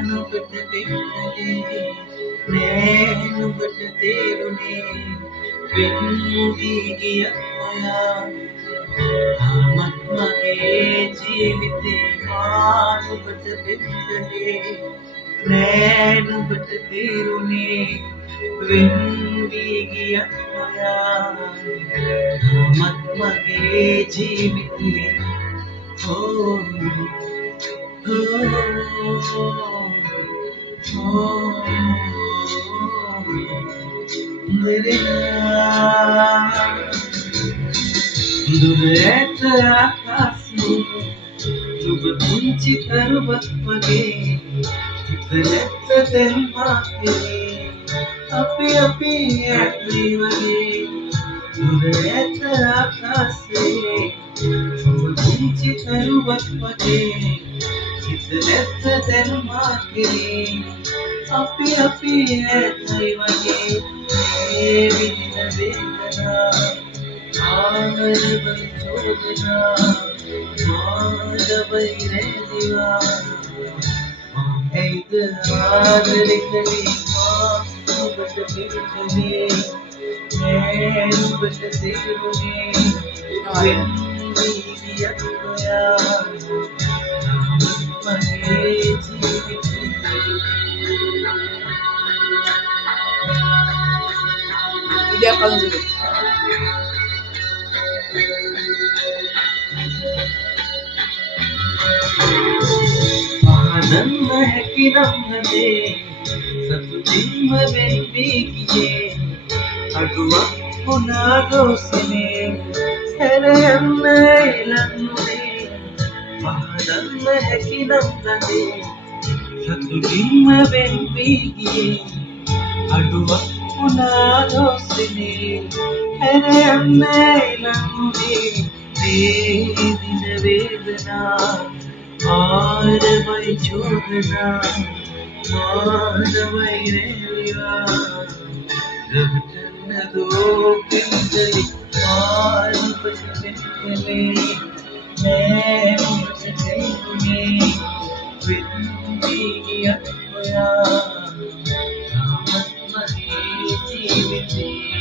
නුඹට දෙන්නේ නෑ නුඹට තේරුනේ වෙන් වී ගිය ඔයා තාමත් මගේ ජීවිතේ නුඹට දෙන්නේ නෑ නුඹට තේරුනේ වෙන් වී ගිය ඔයා තාමත් මගේ ජීවිතේ දුරට ආකාශයේ සුබ පුංචි තරුවක් වගේ ඉතලෙත් දැන් මාගේ අපි ඇති වගේ දුරට ආකාශයේ සුබ පුංචි තරුවක් වගේ ඉතලෙත් දැන් මාගේ අපි ඇති වගේ ඒ විඳ වේදනා ආරවයි චෝදනා මාදවයි රැදිවා ඇයිද ආදරකලි නුඹට පිළිතුනේ නෑ නුඹට තේරුනේ වෙන් වී ගිය ඔයා මගේ ජීවිතේ Dia kalau dulu. ආදන්න හැකි නම් නැදේ සතුටින්ම වෙන්වී ගියේ අඩුවක් වුණා දෝසනේ හැර යන්න එළන්නුනේ ආදන්න හැකි නම් නැදේ සතුටින්ම වෙන්වී ගියේ අඩුවක් වුණා දෝසනේ හැර යන්න එළන්නුනේ මේ දින වේදනා ආරවයි චෝදනා මාදවයි රැලිවා රවටන්න දෝ පින්දලි නුඹට දෙන්නේ නෑ නුඹට දෙන්නේ වෙන් වී ගිය ඔයා තාමත් මගේ ජීවිතේ